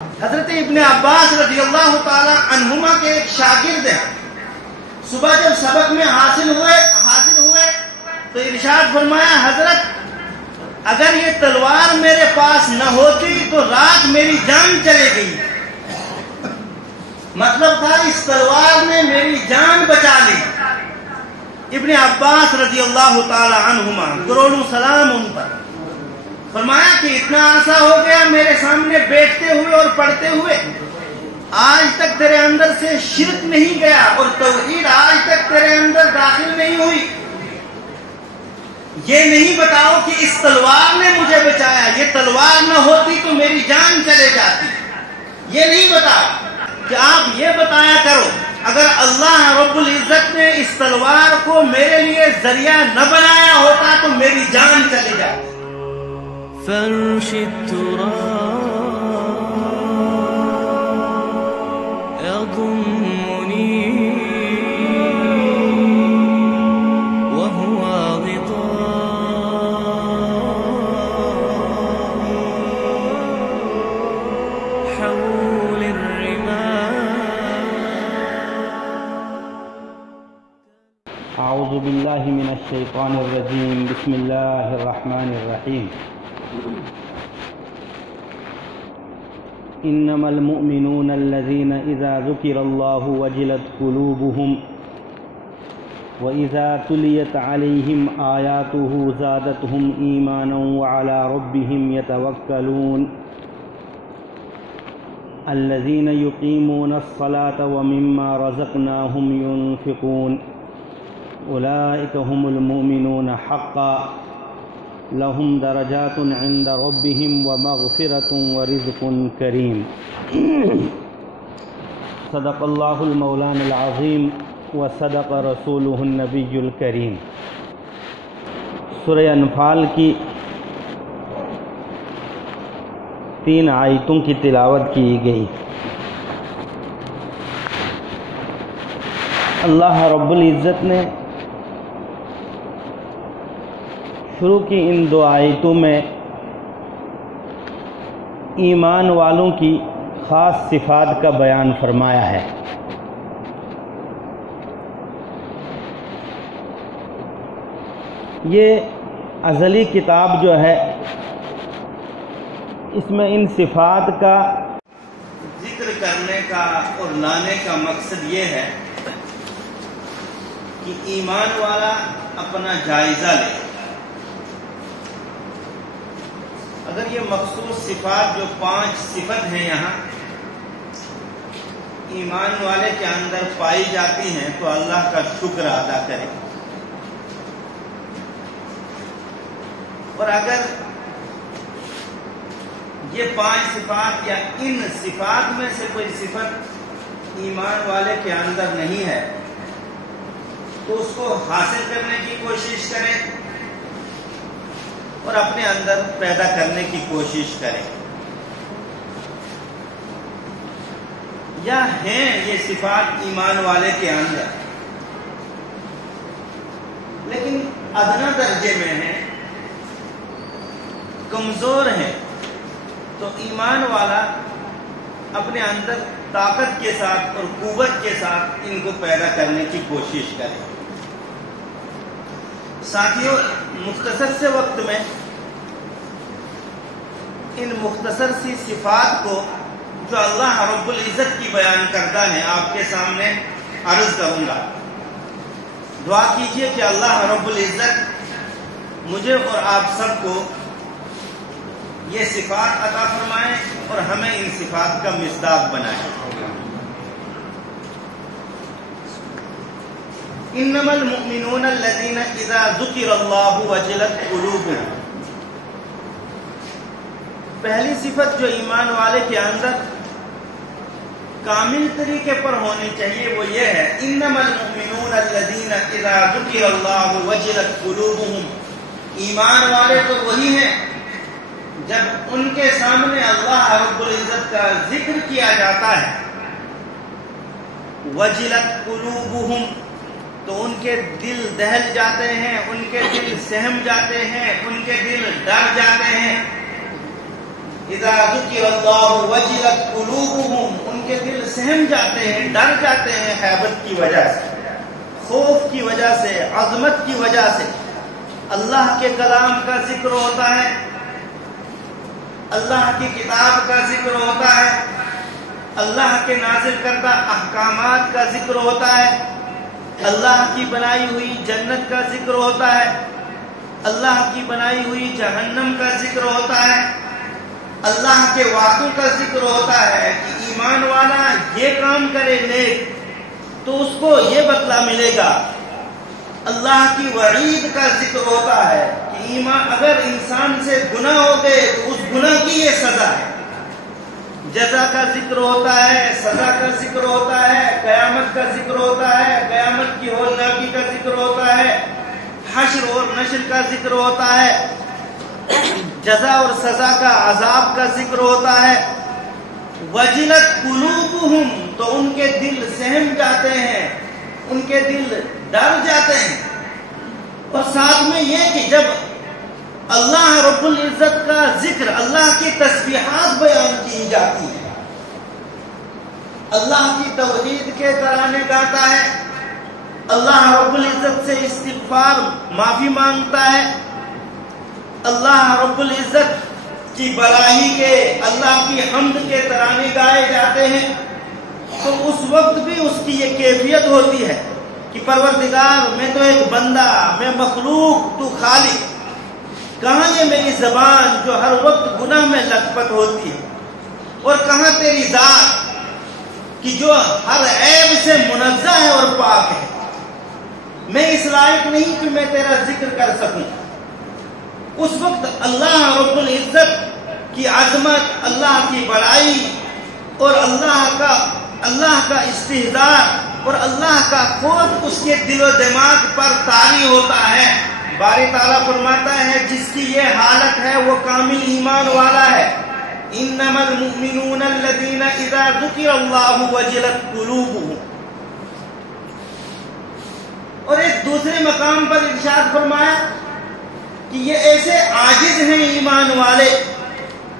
حضرت ابن عباس رضی اللہ تعالی عنہما کے ایک شاگرد ہیں. صبح جب سبق میں حاصل ہوئے تو ارشاد فرمایا، حضرت اگر یہ تلوار میرے پاس نہ ہوتی تو رات میری جان چلے گئی. مطلب تھا اس تلوار نے میری جان بچا لی. ابن عباس رضی اللہ تعالی عنہما، کروڑوں سلام ان پر، فرمایا کہ اتنا عرصہ ہو گیا میرے سامنے بیٹھتے ہوئے اور پڑھتے ہوئے، آج تک تیرے اندر سے شرک نہیں گیا اور توحید آج تک تیرے اندر داخل نہیں ہوئی. یہ نہیں بتاؤ کہ اس تلوار نے مجھے بچایا، یہ تلوار نہ ہوتی تو میری جان چلے جاتی. یہ نہیں بتاؤ کہ آپ یہ بتایا کرو، اگر اللہ رب العزت نے اس تلوار کو میرے لیے ذریعہ نہ بنایا ہوتا تو میری جان چلی جاتی. فرش التراب يضمني وهو غطاء حول الرمال. أعوذ بالله من الشيطان الرجيم. بسم الله الرحمن الرحيم. إنما المؤمنون الذين إذا ذكر الله وجلت قلوبهم وإذا تليت عليهم آياته زادتهم إيمانا وعلى ربهم يتوكلون الذين يقيمون الصلاة ومما رزقناهم ينفقون أولئك هم المؤمنون حقا لهم درجات عند ربهم ومغفرة ورزق كريم. صدق الله المولان العظيم وصدق رسوله النبي الكريم. سورہ انفال کی 3 آیتوں کی تلاوت کی گئی. اللہ رب العزت نے شروع کی ان 2 آیتوں میں ایمان والوں کی خاص صفات کا بیان فرمایا ہے. یہ ازلی کتاب جو ہے، اس میں ان صفات کا ذکر کرنے کا اور لانے کا مقصد یہ ہے کہ ایمان والا اپنا جائزہ لے. اگر یہ مخصوص صفات جو 5 صفت ہیں یہاں ایمان والے کے اندر پائی جاتی ہیں تو اللہ کا شکر ادا کرے. اور اگر یہ 5 صفات یا ان صفات میں سے کوئی صفت ایمان والے کے اندر نہیں ہے تو اس کو حاصل کرنے کی کوشش کرے اور اپنے اندر پیدا کرنے کی کوشش کریں. یا ہیں یہ صفات ایمان والے کے اندر لیکن ادنا درجے میں ہیں، کمزور ہیں، تو ایمان والا اپنے اندر طاقت کے ساتھ اور قوت کے ساتھ ان کو پیدا کرنے کی کوشش کرے. ساتھیوں، مختصر سے وقت میں ان مختصر سی صفات کو جو اللہ رب العزت کی بیان کردہ ہیں آپ کے سامنے عرض کروں گا. دعا کیجئے کہ اللہ رب العزت مجھے اور آپ سب کو یہ صفات عطا فرمائے اور ہمیں ان صفات کا مصداق بنائے. انما المؤمنون الذين اذا ذكر الله وجلت قلوبهم. پہلی صفت جو ایمان والے کے اندر کامل طریقے پر ہونی چاہیے وہ یہ ہے، انما المؤمنون الذين اذا ذكر الله وجلت قلوبهم. ایمان والے تو وہی ہیں جب ان کے سامنے اللہ رب العزت کا ذکر کیا جاتا ہے، وجلت قلوبهم، تو ان کے دل دہل جاتے ہیں، ان کے دل سہم جاتے ہیں، ان کے دل ڈر جاتے ہیں. اذا ذکر اللہ وجلت قلوبہم، ان کے دل سہم جاتے ہیں، ڈر جاتے ہیں ہیبت کی وجہ سے، خوف کی وجہ سے، عظمت کی وجہ سے۔ اللہ کے کلام کا ذکر ہوتا ہے، اللہ کی کتاب کا ذکر ہوتا ہے، اللہ کے نازل کردہ احکامات کا ذکر ہوتا ہے، اللہ کی بنائی ہوئی جنت کا ذکر ہوتا ہے، اللہ کی بنائی ہوئی جہنم کا ذکر ہوتا ہے، اللہ کے وعدوں کا ذکر ہوتا ہے کہ ایمان والا یہ کام کرے نیک تو اس کو یہ بدلہ ملے گا۔ اللہ کی وعید کا ذکر ہوتا ہے کہ ایمان اگر انسان سے گناہ ہو گئے تو اس گناہ کی یہ سزا ہے۔ جزا کا ذکر ہوتا ہے، سزا کا ذکر ہوتا ہے، قیامت کا ذکر ہوتا ہے، قیامت کی ہولناکی کا ذکر ہوتا ہے، حشر اور نشر کا ذکر ہوتا ہے، جزا اور سزا کا عذاب کا ذکر ہوتا ہے۔ وجلت قلوبہم، تو ان کے دل سہم جاتے ہیں، ان کے دل ڈر جاتے ہیں۔ اور ساتھ میں یہ کہ جب اللہ رب العزت کا ذکر، اللہ کی تسبیحات بیان کی جاتی ہے، اللہ کی توحید کے ترانے گاتا ہے، اللہ رب العزت سے استغفار معافی مانگتا ہے، اللہ رب العزت کی بڑائی کے، اللہ کی حمد کے ترانے گائے جاتے ہیں، تو اس وقت بھی اس کی یہ کیفیت ہوتی ہے کہ پروردگار میں تو ایک بندہ، میں مخلوق، تو خالق، کہاں یہ میری زبان جو ہر وقت گناہ میں لت پت ہوتی ہے، اور کہاں تیری ذات کہ جو ہر عیب سے منزہ ہے اور پاک ہے۔ میں اس لائق نہیں کہ میں تیرا ذکر کر سکوں۔ اس وقت اللہ رب العزت کی عظمت، اللہ کی بڑائی اور اللہ کا استحضار اور اللہ کا خوف اس کے دل و دماغ پر طاری ہوتا ہے۔ باری تعالیٰ فرماتا ہے جس کی یہ حالت ہے وہ کامل ایمان والا ہے۔ انما المؤمنون الذین اذا ذکر اللہ وجلت قلوبہم۔ اور ایک دوسرے مقام پر ارشاد فرمایا کہ یہ ایسے عاجز ہیں ایمان والے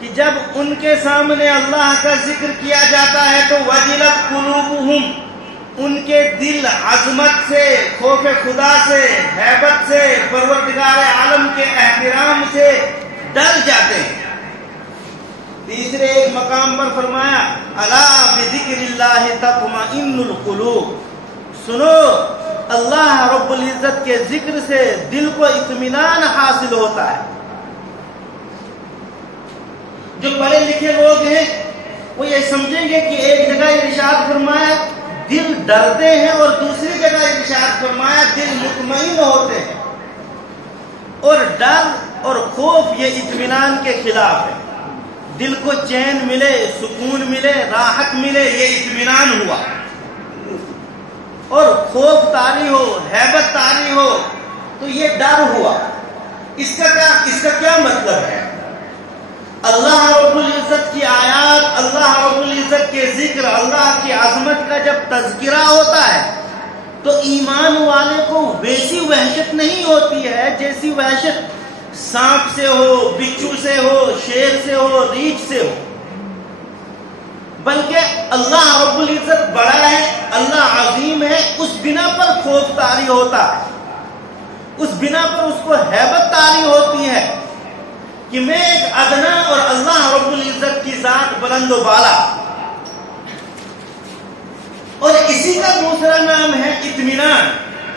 کہ جب ان کے سامنے اللہ کا ذکر کیا جاتا ہے تو وجلت قلوبہم، ان کے دل عظمت سے، خوف خدا سے، ہیبت سے، پروردگار عالم کے احترام سے ڈر جاتے ہیں۔ تیسرے ایک مقام پر فرمایا الا بذکر اللہ تطمئن القلوب، سنو اللہ رب العزت کے ذکر سے دل کو اطمینان حاصل ہوتا ہے۔ جو پڑھے لکھے لوگ ہیں وہ یہ سمجھیں گے کہ ایک جگہ ارشاد فرمایا دل ڈرتے ہیں اور دوسری جگہ ارشاد فرمایا دل مطمئن ہوتے ہیں، اور ڈر اور خوف یہ اطمینان کے خلاف ہے۔ دل کو چین ملے، سکون ملے، راحت ملے، یہ اطمینان ہوا، اور خوف طاری ہو، ہیبت طاری ہو تو یہ ڈر ہوا۔ اس کا کیا مطلب ہے؟ اللہ رب العزت کی آیات، اللہ رب العزت کے ذکر، اللہ کی عظمت کا جب تذکرہ ہوتا ہے تو ایمان والے کو ویسی وحشت نہیں ہوتی ہے جیسی وحشت سانپ سے ہو، بچھو سے ہو، شیر سے ہو، ریچھ سے ہو، بلکہ اللہ رب العزت بڑا ہے، اللہ عظیم ہے، اس بنا پر خوف طاری ہوتا ہے، اس بنا پر اس کو ہیبت طاری ہوتی ہے کہ میں ایک ادنا اور اللہ رب العزت کی ذات بلند و بالا۔ اور اسی کا دوسرا نام ہے اطمینان،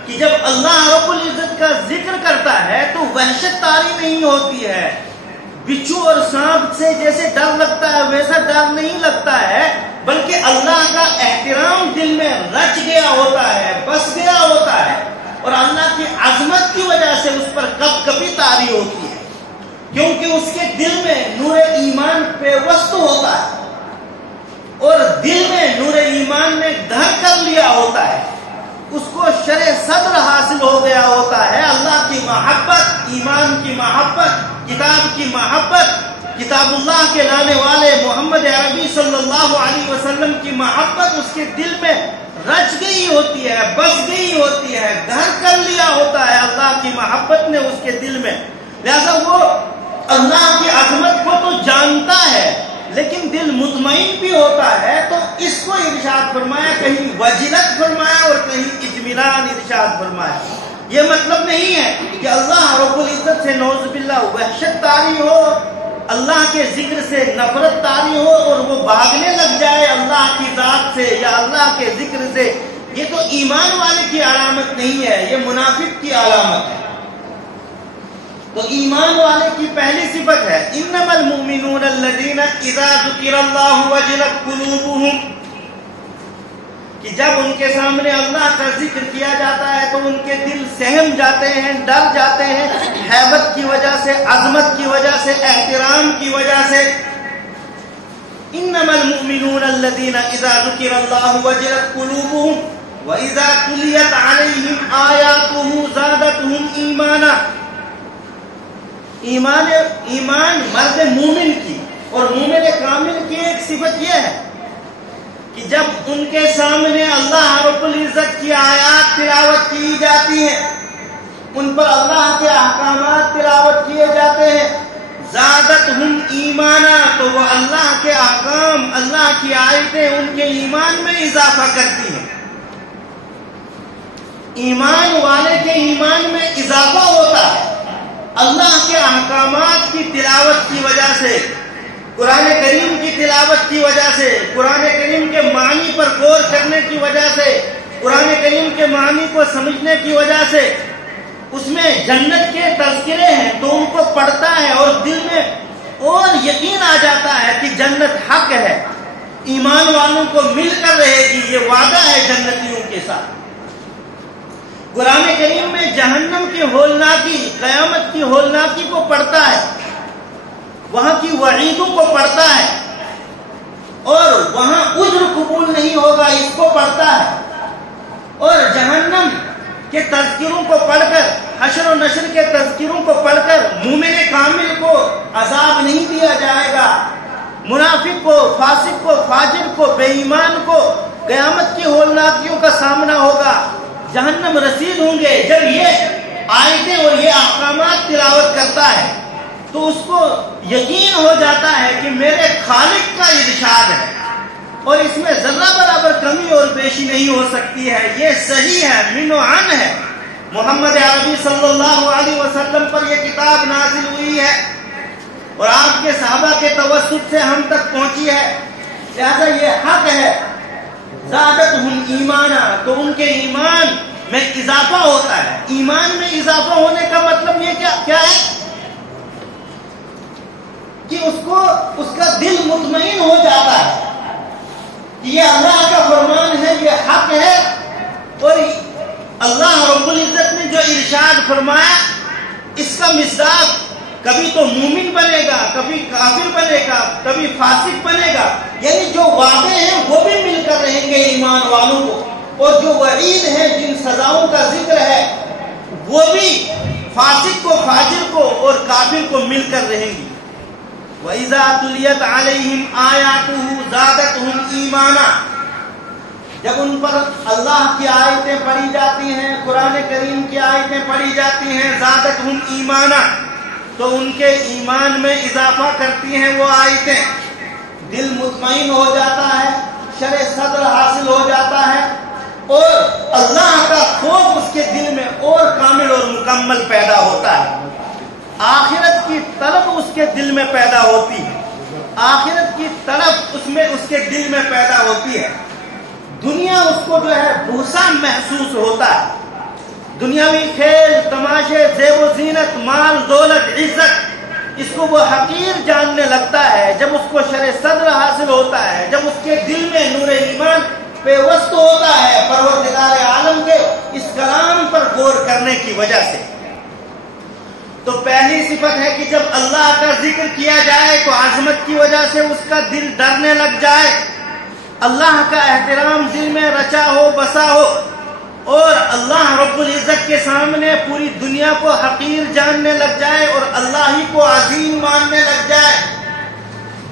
کہ جب اللہ رب العزت کا ذکر کرتا ہے تو وحشت طاری نہیں ہوتی ہے، بچھو اور سانپ سے جیسے ڈر لگتا ہے ویسا ڈر نہیں لگتا ہے، بلکہ اللہ کا احترام دل میں رچ گیا ہوتا ہے، بس گیا ہوتا ہے، اور اللہ کی عظمت کی وجہ سے اس پر کپ کپی طاری ہوتی ہے، کیونکہ اس کے دل میں نور ایمان پیوست ہوتا ہے، اور دل میں نور ایمان نے گھر کر لیا ہوتا ہے، اس کو شرع صدر حاصل ہو گیا ہوتا ہے۔ اللہ کی محبت، ایمان کی محبت، کتاب کی محبت، کتاب اللہ کے لانے والے محمد عربی صلی اللہ علیہ وسلم کی محبت اس کے دل میں رچ گئی ہوتی ہے، بس گئی ہوتی ہے، گھر کر لیا ہوتا ہے اللہ کی محبت نے اس کے دل میں، لہذا وہ اللہ کی عظمت کو تو جانتا ہے لیکن دل مطمئن بھی ہوتا ہے، تو اس کو ارشاد فرمایا، کہیں وجلت فرمایا اور کہیں اطمینان ارشاد فرمایا۔ یہ مطلب نہیں ہے کہ اللہ رب العزت سے نعوذ باللہ وحشت طاری ہو، اللہ کے ذکر سے نفرت طاری ہو اور وہ بھاگنے لگ جائے اللہ کی ذات سے یا اللہ کے ذکر سے۔ یہ تو ایمان والے کی علامت نہیں ہے، یہ منافق کی علامت ہے۔ تو ایمان والے کی پہلی صفت ہے انما المؤمنون الذین اذا ذکر اللہ وجلت قلوبہم، کہ جب ان کے سامنے اللہ کا ذکر کیا جاتا ہے تو ان کے دل سہم جاتے ہیں، ڈر جاتے ہیں، ہیبت کی وجہ سے، عظمت کی وجہ سے، احترام کی وجہ سے۔ انما المؤمنون الذین اذا ذکر اللہ وجلت قلوبہم واذا تلیت علیہم آیاتہ زادتہم ایمانا۔ ایمان مرد مومن کی اور مومن کامل کی ایک صفت یہ ہے کہ جب ان کے سامنے اللہ رب العزت کی آیات تلاوت کی جاتی ہیں، ان پر اللہ کے احکامات تلاوت کیے جاتے ہیں، زادتہم ایمانا، تو وہ اللہ کے احکام، اللہ کی آیتیں ان کے ایمان میں اضافہ کرتی ہیں۔ ایمان والے کے ایمان میں اضافہ ہوتا ہے اللہ کے احکامات کی تلاوت کی وجہ سے، قرآن کریم کی تلاوت کی وجہ سے، قرآن کریم کے معنی پر غور کرنے کی وجہ سے، قرآن کریم کے معنی کو سمجھنے کی وجہ سے۔ اس میں جنت کے تذکرے ہیں تو ان کو پڑھتا ہے اور دل میں اور یقین آ جاتا ہے کہ جنت حق ہے، ایمان والوں کو مل کر رہے گی، یہ وعدہ ہے جنتیوں کے ساتھ۔ قرآن کریم میں جہنم کی ہولناکی، قیامت کی ہولناکی کو پڑھتا ہے، وہاں کی وعیدوں کو پڑھتا ہے، اور وہاں عذر قبول نہیں ہوگا اس کو پڑھتا ہے، اور جہنم کے تذکروں کو پڑھ کر، حشر و نشر کے تذکروں کو پڑھ کر مومن کامل کو عذاب نہیں دیا جائے گا، منافق کو، فاسق کو، فاجر کو، بے ایمان کو قیامت کی ہولناکیوں کا سامنا ہوگا، جہنم رسید ہوں گے۔ جب یہ آیتیں اور یہ احکامات تلاوت کرتا ہے تو اس کو یقین ہو جاتا ہے کہ میرے خالق کا ارشاد ہے اور اس میں ذرہ برابر کمی اور بیشی نہیں ہو سکتی ہے، یہ صحیح ہے، من و عن ہے۔ محمد عربی صلی اللہ علیہ وسلم پر یہ کتاب نازل ہوئی ہے اور آپ کے صحابہ کے توسط سے ہم تک پہنچی ہے، لہذا یہ حق ہے۔ زادتہم ایمانا، تو ان کے ایمان میں اضافہ ہوتا ہے۔ ایمان میں اضافہ ہونے کا مطلب یہ کیا ہے کہ اس کا دل مطمئن ہو جاتا ہے کہ یہ اللہ کا فرمان ہے، یہ حق ہے، اور اللہ رب العزت نے جو ارشاد فرمایا اس کا مصداق کبھی تو مومن بنے گا، کبھی کافر بنے گا، کبھی فاسق بنے گا، یعنی جو وعدے ہیں وہ بھی مل کر رہیں گے ایمان والوں کو، اور جو وعید ہے، جن سزاؤں کا ذکر ہے، وہ بھی فاسق کو، فاجر کو اور کافر کو مل کر رہیں گی۔ وَإِذَا تُلِيَتْ عَلَيْهِمْ آيَاتُهُ زَادَتْهُمْ إِيمَانًا، جب ان پر اللہ کی آیتیں پڑھی جاتی ہیں، قرآن کریم کی آیتیں پڑھی جاتی ہیں، زَادَتْهُمْ إِيمَانًا، تو ان کے ایمان میں اضافہ کرتی ہیں وہ آیتیں، دل مطمئن ہو جاتا ہے، شرح صدر حاصل ہو جاتا ہے، اور اللہ کا خوف اس کے دل میں اور کامل اور مکمل پیدا ہوتا ہے، آخرت کی طلب اس کے دل میں پیدا ہوتی ہے، آخرت کی طلب اس کے دل میں پیدا ہوتی ہے۔ دنیا اس کو جو ہے بھوسا محسوس ہوتا ہے، دنیاوی کھیل تماشے، زیب و زینت، مال دولت، عزت، اس کو وہ حقیر جاننے لگتا ہے جب اس کو شرح صدر حاصل ہوتا ہے، جب اس کے دل میں نور ایمان پیوست ہوتا ہے پروردگار عالم کے اس کلام پر غور کرنے کی وجہ سے۔ تو پہلی صفت ہے کہ جب اللہ کا ذکر کیا جائے تو عظمت کی وجہ سے اس کا دل ڈرنے لگ جائے، اللہ کا احترام دل میں رچا ہو، بسا ہو، اور اللہ رب العزت کے سامنے پوری دنیا کو حقیر جاننے لگ جائے اور اللہ ہی کو عظیم ماننے لگ جائے۔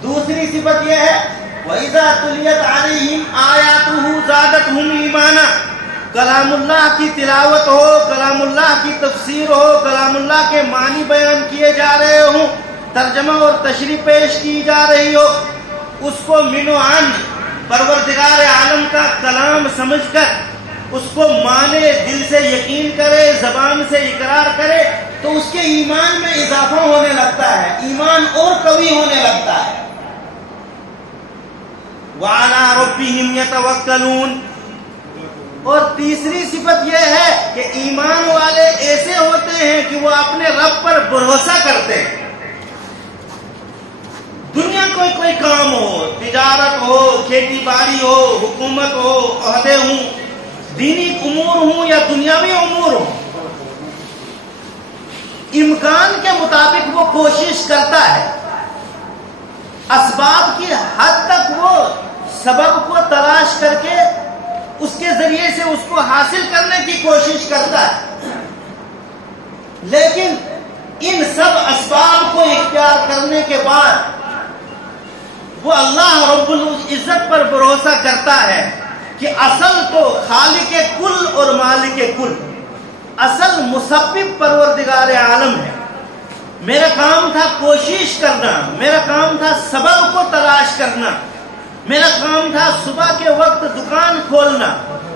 دوسری صفت یہ ہے وَإِذَا تُلِيَتْ عَلَيْهِمْ آيَاتُهُ زَادَتْهُمْ إِيمَانًا، کلام اللہ کی تلاوت ہو، کلام اللہ کی تفسیر ہو، کلام اللہ کے معنی بیان کیے جا رہے ہوں، ترجمہ اور تشریح پیش کی جا رہی ہو اس کو من و عن پروردگار عالم کا کلام سمجھ کر اس کو مانے، دل سے یقین کرے، زبان سے اقرار کرے تو اس کے ایمان میں اضافہ ہونے لگتا ہے، ایمان اور قوی ہونے لگتا ہے۔ وَعَلَىٰ رَبِّهِمْ يَتَوَكَّلُونَ، اور تیسری صفت یہ ہے کہ ایمان والے ایسے ہوتے ہیں کہ وہ اپنے رب پر بھروسہ کرتے ہیں۔ دنیا کوئی کام ہو، تجارت ہو، کھیتی باڑی ہو، حکومت ہو، عہدے ہوں، دینی امور ہوں یا دنیاوی امور ہوں، امکان کے مطابق وہ کوشش کرتا ہے، اسباب کی حد تک وہ سبب کو تلاش کر کے اس کے ذریعے سے اس کو حاصل کرنے کی کوشش کرتا ہے، لیکن ان سب اسباب کو اختیار کرنے کے بعد وہ اللہ رب العزت پر بھروسہ کرتا ہے کہ اصل تو خالق کل اور مالک کل، اصل مسبب پروردگار عالم ہے۔ میرا کام تھا کوشش کرنا، میرا کام تھا سبب کو تلاش کرنا، میرا کام تھا صبح کے وقت دکان کھولنا،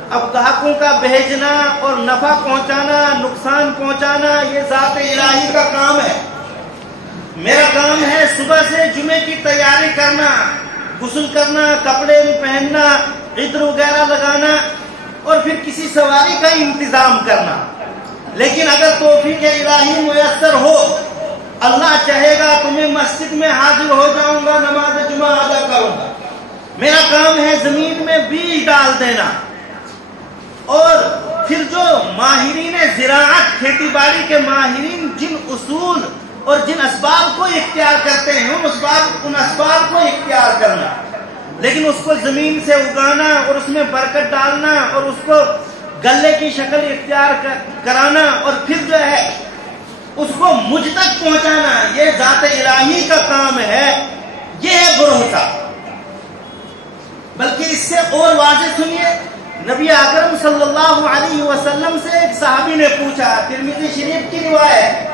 اب گاہکوں کا بھیجنا اور نفع پہنچانا، نقصان پہنچانا یہ ذات الہی کا کام ہے۔ میرا کام ہے صبح سے جمعے کی تیاری کرنا، غسل کرنا، کپڑے پہننا، عطر وغیرہ لگانا اور پھر کسی سواری کا انتظام کرنا۔ لیکن اگر توفیق الہی میسر ہو، اللہ چاہے گا تو میں مسجد میں حاضر ہو جاؤں گا، نماز جمعہ ادا کروں گا۔ میرا کام ہے زمین میں بیج ڈال دینا، اور پھر جو ماہرین زراعت، کھیتی باڑی کے ماہرین جن اصول اور جن اسباب کو اختیار کرتے ہیں ان اسباب کو اختیار کرنا، لیکن اس کو زمین سے اگانا اور اس میں برکت ڈالنا اور اس کو گلے کی شکل اختیار کرانا اور پھر جو ہے اس کو مجھ تک پہنچانا، یہ ذات الہی کا کام ہے، یہ ہے بھروسہ۔ بلکہ اس سے اور واضح سنیے، نبی اکرم صلی اللہ علیہ وسلم سے ایک صحابی نے پوچھا، ترمذی شریف کی روایت،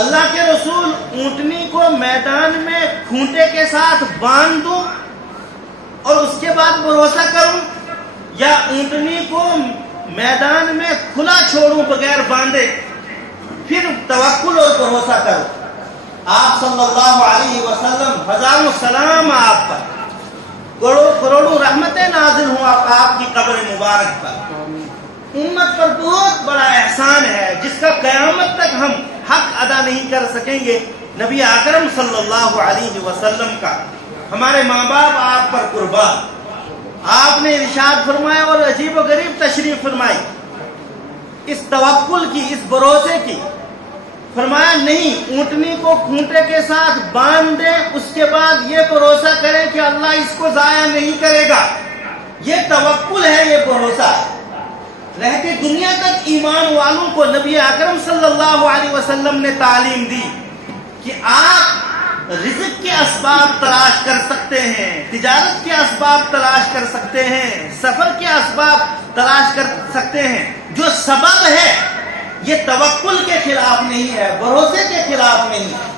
اللہ کے رسول اونٹنی کو میدان میں کھونٹے کے ساتھ باندھ دوں اور اس کے بعد بھروسہ کروں، یا اونٹنی کو میدان میں کھلا چھوڑوں بغیر باندھے پھر توکل اور بھروسہ کروں؟ آپ صلی اللہ علیہ وسلم، ہزاروں سلام آپ پر، کروڑوں رحمتیں نازل ہوں آپ کی قبر مبارک پر۔ امت پر بہت بڑا احسان ہے جس کا قیامت تک ہم حق ادا نہیں کر سکیں گے، نبی اکرم صلی اللہ علیہ وسلم کا۔ ہمارے ماں باپ آپ پر قربان، آپ نے ارشاد فرمایا اور عجیب و غریب تشریف فرمائی اس توکل کی، اس بھروسے کی۔ فرمایا نہیں، اونٹنی کو کھونٹے کے ساتھ باندھ دیں، اس کے بعد یہ بھروسہ کریں کہ اللہ اس کو ضائع نہیں کرے گا، یہ توکل ہے، یہ بھروسہ ہے۔ رہتے دنیا تک ایمان والوں کو نبی اکرم صلی اللہ علیہ وسلم نے تعلیم دی کہ آپ رزق کے اسباب تلاش کر سکتے ہیں، تجارت کے اسباب تلاش کر سکتے ہیں، سفر کے اسباب تلاش کر سکتے ہیں، جو سبب ہے یہ توکل کے خلاف نہیں ہے، بھروسے کے خلاف نہیں ہے۔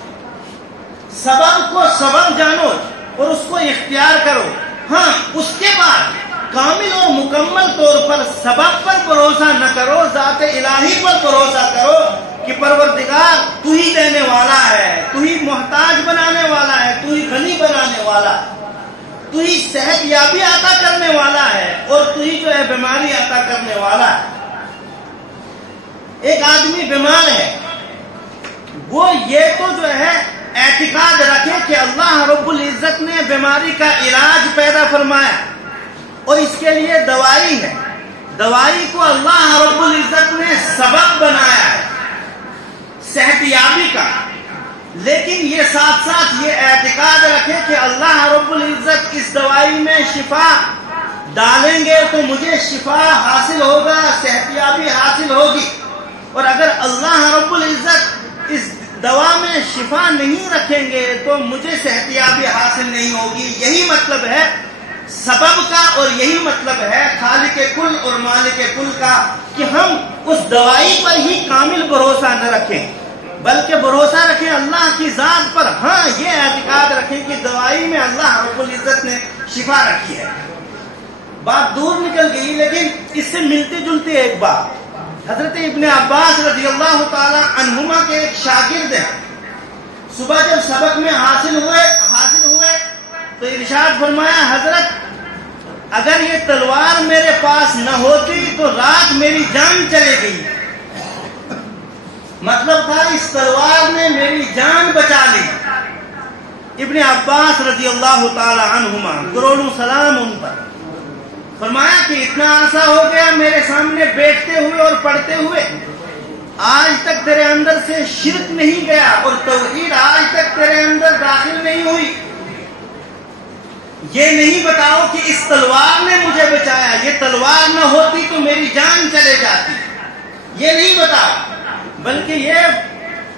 سبب کو سبب جانو اور اس کو اختیار کرو، ہاں اس کے بعد کامل اور مکمل طور پر سبب پر بھروسہ نہ کرو، ذات الہی پر بھروسہ کرو کہ پروردگار تو ہی دینے والا ہے، تو ہی محتاج بنانے والا ہے، تو ہی غنی بنانے والا، تو ہی صحت یابی عطا کرنے والا ہے اور تو ہی جو ہے بیماری عطا کرنے والا ہے۔ ایک آدمی بیمار ہے، وہ یہ تو جو ہے اعتقاد رکھے کہ اللہ رب العزت نے بیماری کا علاج پیدا فرمایا اور اس کے لیے دوائی ہے، دوائی کو اللہ رب العزت نے سبب بنایا ہے صحت یابی کا، لیکن یہ ساتھ ساتھ یہ اعتقاد رکھے کہ اللہ رب العزت اس دوائی میں شفا ڈالیں گے تو مجھے شفا حاصل ہوگا، صحت یابی حاصل ہوگی، اور اگر اللہ رب العزت اس دوا میں شفا نہیں رکھیں گے تو مجھے صحت یابی حاصل نہیں ہوگی۔ یہی مطلب ہے سبب کا اور یہی مطلب ہے خالق کل اور مالک کل کا کہ ہم اس دوائی پر ہی کامل بھروسہ نہ رکھیں بلکہ بھروسہ رکھیں اللہ کی ذات پر. ہاں یہ اعتقاد رکھیں کہ دوائی میں اللہ رب العزت نے شفا رکھی ہے. بات دور نکل گئی، لیکن اس سے ملتی جلتی ایک بات. حضرت ابن عباس رضی اللہ تعالی عنہما کے ایک شاگرد ہیں. صبح جب سبق میں حاصل ہوئے تو ارشاد فرمایا، حضرت اگر یہ تلوار میرے پاس نہ ہوتی تو رات میری جان چلے گئی. مطلب تھا اس تلوار نے میری جان بچا لی. ابن عباس رضی اللہ تعالی عنہما، کروڑوں سلام ان پر، فرمایا کہ اتنا عرصہ ہو گیا میرے سامنے بیٹھتے ہوئے اور پڑھتے ہوئے، آج تک تیرے اندر سے شرک نہیں گیا اور توحید آج تک تیرے اندر داخل نہیں ہوئی. یہ نہیں بتاؤ کہ اس تلوار نے مجھے بچایا، یہ تلوار نہ ہوتی تو میری جان چلے جاتی. یہ نہیں بتاؤ، بلکہ یہ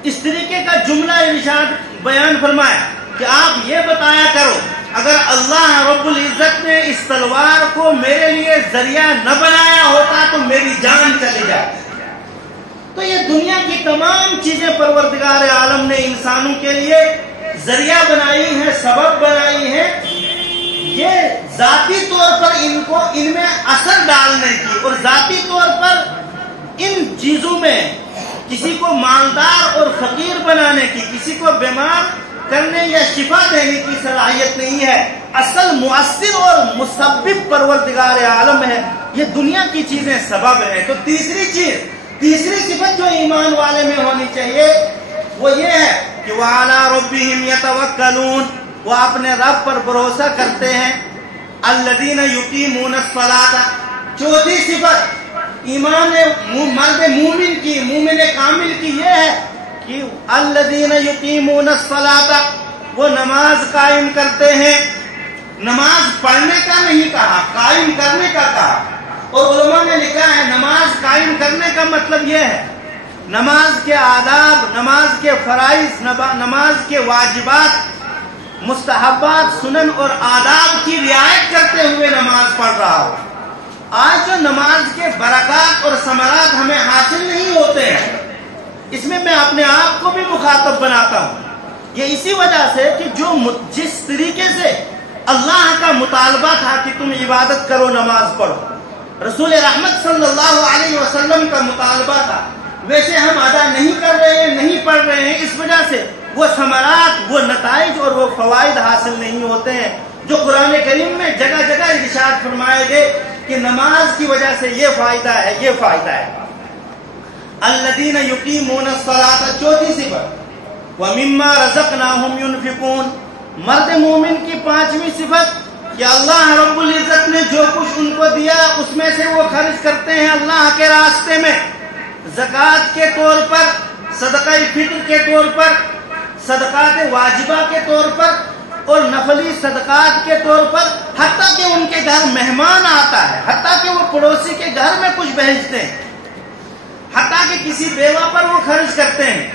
اس طریقے کا جملہ ارشاد بیان فرمایا کہ آپ یہ بتایا کرو، اگر اللہ رب العزت نے اس تلوار کو میرے لیے ذریعہ نہ بنایا ہوتا تو میری جان چلی جاتی. تو یہ دنیا کی تمام چیزیں پروردگار عالم نے انسانوں کے لیے ذریعہ بنائی ہیں، سبب بنائی ہیں. یہ ذاتی طور پر ان میں اثر ڈالنے کی اور ذاتی طور پر ان چیزوں میں کسی کو مالدار اور فقیر بنانے کی، کسی کو بیمار کرنے یا شفا دینے کی صلاحیت نہیں ہے. اصل مؤثر اور مسبب پروردگار عالم ہے. یہ دنیا کی چیزیں سبب ہے. تو تیسری صفت جو ایمان والے میں ہونی چاہیے وہ یہ ہے کہ وَعَلَىٰ رَبِّهِمْ يَتَوَكَّلُونَ، وہ اپنے رب پر بھروسہ کرتے ہیں. الَّذِينَ يُقِيمُونَ الصَّلَاةَ، چوتھی صفت ایمان مرد مومن کی، مومن کامل کی یہ ہے کہ الذین یقیمون الصلاۃ، وہ نماز قائم کرتے ہیں. نماز پڑھنے کا نہیں کہا، قائم کرنے کا کہا. اور علماء نے لکھا ہے نماز قائم کرنے کا مطلب یہ ہے نماز کے آداب، نماز کے فرائض، نماز کے واجبات، مستحبات، سنن اور آداب کی رعایت کرتے ہوئے نماز پڑھ رہا ہو. آج جو نماز کے برکات اور ثمرات ہمیں حاصل نہیں ہوتے ہیں، اس میں اپنے آپ کو بھی مخاطب بناتا ہوں. یہ اسی وجہ سے کہ جس طریقے سے اللہ کا مطالبہ تھا کہ تم عبادت کرو، نماز پڑھو، رسول رحمت صلی اللہ علیہ وسلم کا مطالبہ تھا، ویسے ہم ادا نہیں کر رہے ہیں، نہیں پڑھ رہے ہیں. اس وجہ سے وہ ثمرات، وہ نتائج اور وہ فوائد حاصل نہیں ہوتے ہیں جو قرآن کریم میں جگہ جگہ ارشاد فرمائے گئے کہ نماز کی وجہ سے یہ فائدہ ہے، یہ فائدہ ہے. الذین یقیمون الصلاۃ، چوتھی صفت وَمِمَّا رَزَقْنَاهُمْ يُنْفِقُونَ، مرد مومن کی پانچویں صفت کہ اللہ رب العزت نے جو کچھ ان کو دیا اس میں سے وہ خرچ کرتے ہیں اللہ کے راستے میں، زکوٰۃ کے طور پر، صدقہ فطر کے طور پر، صدقات واجبہ کے طور پر اور نفلی صدقات کے طور پر. حتیٰ کہ ان کے گھر مہمان آتا ہے، حتیٰ کہ وہ پڑوسی کے گھر میں کچھ بھیجتے ہیں، حتیٰ کہ کسی بیوہ پر وہ خرچ کرتے ہیں.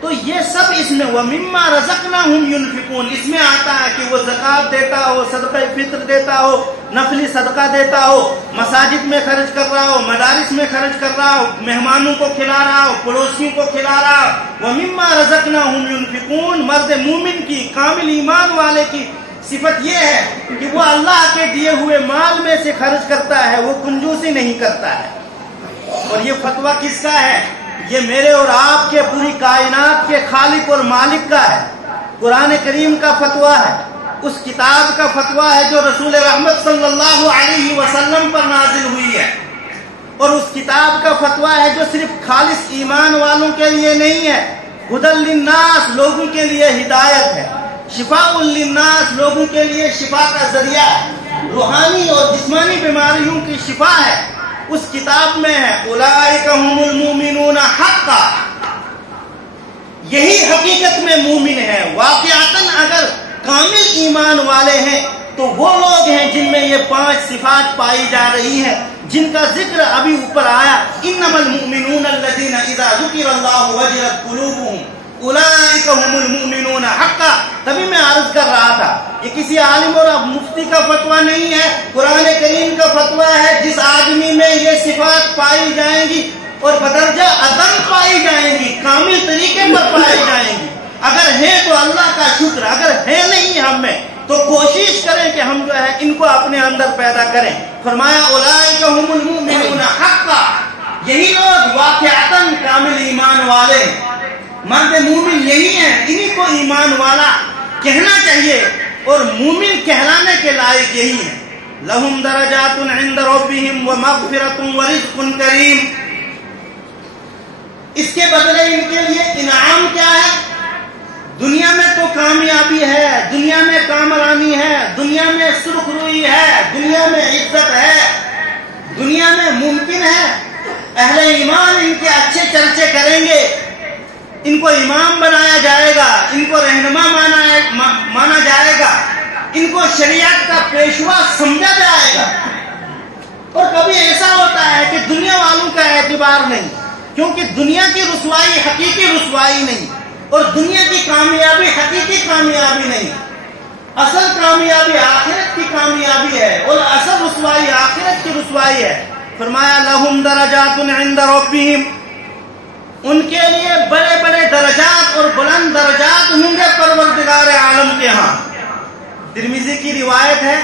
تو یہ سب اس میں وَمِمَّا رَزَقْنَاهُمْ يُنْفِقُونَ، اس میں آتا ہے کہ وہ زکوٰۃ دیتا ہو، صدقہ فطر دیتا ہو، نفلی صدقہ دیتا ہو، مساجد میں خرچ کر رہا ہو، مدارس میں خرچ کر رہا ہو، مہمانوں کو کھلا رہا ہو، پڑوسیوں کو کھلا رہا ہو. وَمِمَّا رَزَقْنَاهُمْ يُنْفِقُونَ، مرد مومن کی، کامل ایمان والے کی صفت یہ ہے کہ وہ اللہ کے دیے ہوئے مال میں سے خرچ کرتا ہے، وہ کنجوسی نہیں کرتا ہے. اور یہ فتویٰ کس کا ہے؟ یہ میرے اور آپ کے، پوری کائنات کے خالق اور مالک کا ہے. قرآن کریم کا فتویٰ ہے، اس کتاب کا فتویٰ ہے جو رسول رحمت صلی اللہ علیہ وسلم پر نازل ہوئی ہے. اور اس کتاب کا فتویٰ ہے جو صرف خالص ایمان والوں کے لیے نہیں ہے، ہدی للناس، لوگوں کے لیے ہدایت ہے، شفاء للناس، لوگوں کے لیے شفا کا ذریعہ ہے، روحانی اور جسمانی بیماریوں کی شفا ہے. اس کتاب میں ہے اولئک هم المؤمنون حقا، یہی حقیقت میں مومن ہیں. واقعتاً اگر کامل ایمان والے ہیں تو وہ لوگ ہیں جن میں یہ پانچ صفات پائی جا رہی ہیں جن کا ذکر ابھی اوپر آیا. انما المؤمنون الذین اذا ذکر اللہ وجلت قلوبهم اولئک هم المؤمنون حقا. تبھی میں عرض کر رہا تھا یہ کسی عالم اور مفتی کا فتویٰ نہیں ہے، قرآن کریم کا فتویٰ ہے. جس آدمی میں یہ صفات پائی جائیں گی اور بدرجہ عدم پائی جائیں گی، کامل طریقے پر پائی جائیں گی۔ اگر ہیں تو اللہ کا شکر، اگر ہے نہیں ہم میں تو کوشش کریں کہ ہم جو ہے ان کو اپنے اندر پیدا کریں۔ فرمایا اولئک هم المؤمنون حقا، یہی لوگ واقعتاً کامل ایمان والے، مرد مومن یہی ہیں، انہی کو ایمان والا کہنا چاہیے اور مومن کہلانے کے لائق یہی ہیں۔ لہم درجات عند ربہم ومغفرۃ ورزق کریم، اس کے بدلے ان کے لیے انعام کیا ہے؟ دنیا میں تو کامیابی ہے، دنیا میں کامرانی ہے، دنیا میں سرخ روئی ہے، دنیا میں عزت ہے، دنیا میں ممکن ہے اہل ایمان ان کے اچھے چرچے کریں گے، ان کو امام بنایا جائے گا، ان کو رہنما مانا جائے گا، ان کو شریعت کا پیشوا سمجھا جائے گا۔ اور کبھی ایسا ہوتا ہے کہ دنیا والوں کا اعتبار نہیں، کیونکہ دنیا کی رسوائی حقیقی رسوائی نہیں، اور دنیا کی کامیابی حقیقی کامیابی نہیں، اصل کامیابی آخرت کی کامیابی ہے، اور اصل رسوائی آخرت کی رسوائی ہے۔ فرمایا لہم درجات عند ربہم، ان کے لیے بڑے بڑے درجات اور بلند درجات ہوں گے پروردگار عالم کے ہاں۔ ترمذی کی روایت ہے،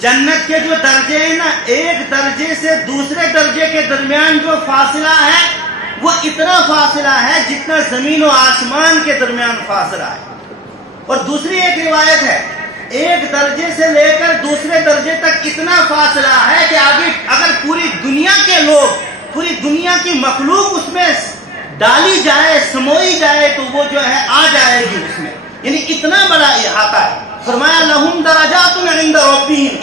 جنت کے جو درجے ہیں نا، ایک درجے سے دوسرے درجے کے درمیان جو فاصلہ ہے وہ اتنا فاصلہ ہے جتنا زمین و آسمان کے درمیان فاصلہ ہے۔ اور دوسری ایک روایت ہے، ایک درجے سے لے کر دوسرے درجے تک اتنا فاصلہ ہے کہ آگے اگر پوری دنیا کے لوگ، پوری دنیا کی مخلوق اس میں ڈالی جائے، سموئی جائے تو وہ جو ہے آ جائے گی اس میں، یعنی اتنا بڑا احاطہ ہے۔ فرمایا لہم درجات عند ربہم،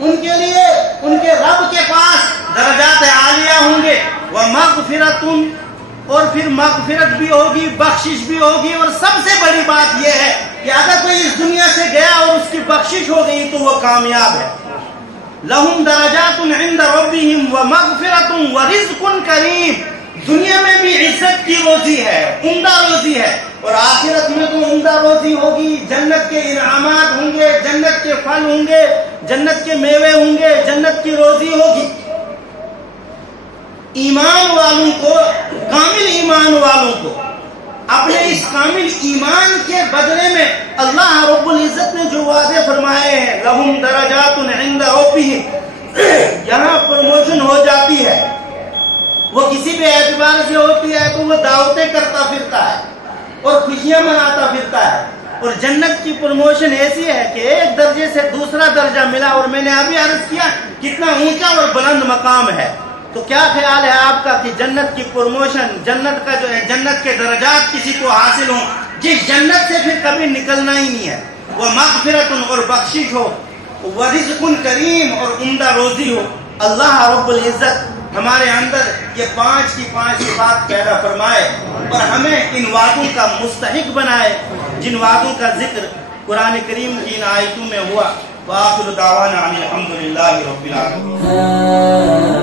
ان کے لیے ان کے رب کے پاس درجات عالیہ ہوں گے، ومغفرۃ، اور پھر مغفرت بھی ہوگی، بخشش بھی ہوگی، اور سب سے بڑی بات یہ ہے کہ اگر کوئی اس دنیا سے گیا اور اس کی بخشش ہو گئی تو وہ کامیاب ہے۔ لہم درجات عند ربہم ومغفرۃ ورزق کریم، دنیا میں بھی عزت کی روزی ہے، عمدہ روزی ہے، اور آخرت میں تو عمدہ روزی ہوگی، جنت کے انعامات ہوں گے، جنت کے پھل ہوں گے، جنت کے میوے ہوں گے، جنت کی روزی ہوگی۔ ایمان والوں کو، کامل ایمان والوں کو اپنے اس کامل ایمان کے بدلے میں اللہ رب العزت نے جو وعدے فرمائے ہیں، لہم درجات عند ربہم، یہاں پروموشن ہو جاتی ہے۔ وہ کسی بھی اعتبار سے ہوتی ہے تو وہ دعوتیں کرتا پھرتا ہے اور خوشیاں مناتا پھرتا ہے، اور جنت کی پروموشن ایسی ہے کہ ایک درجے سے دوسرا درجہ ملا، اور میں نے ابھی عرض کیا کتنا اونچا اور بلند مقام ہے۔ تو کیا خیال ہے آپ کا کہ جنت کی پروموشن، جنت کا جو ہے، جنت کے درجات کسی کو حاصل ہوں جس جنت سے پھر کبھی نکلنا ہی نہیں ہے، وہ مغفرت اور بخشش ہو، ورزق کریم اور عمدہ روزی ہو۔ اللہ رب العزت ہمارے اندر یہ 5 کی 5 صفات پیدا فرمائے اور ہمیں ان وعدوں کا مستحق بنائے جن وعدوں کا ذکر قرآن کریم کی ان آیتوں میں ہوا۔ وآخر دعوانا ان الحمد للہ رب العالمین۔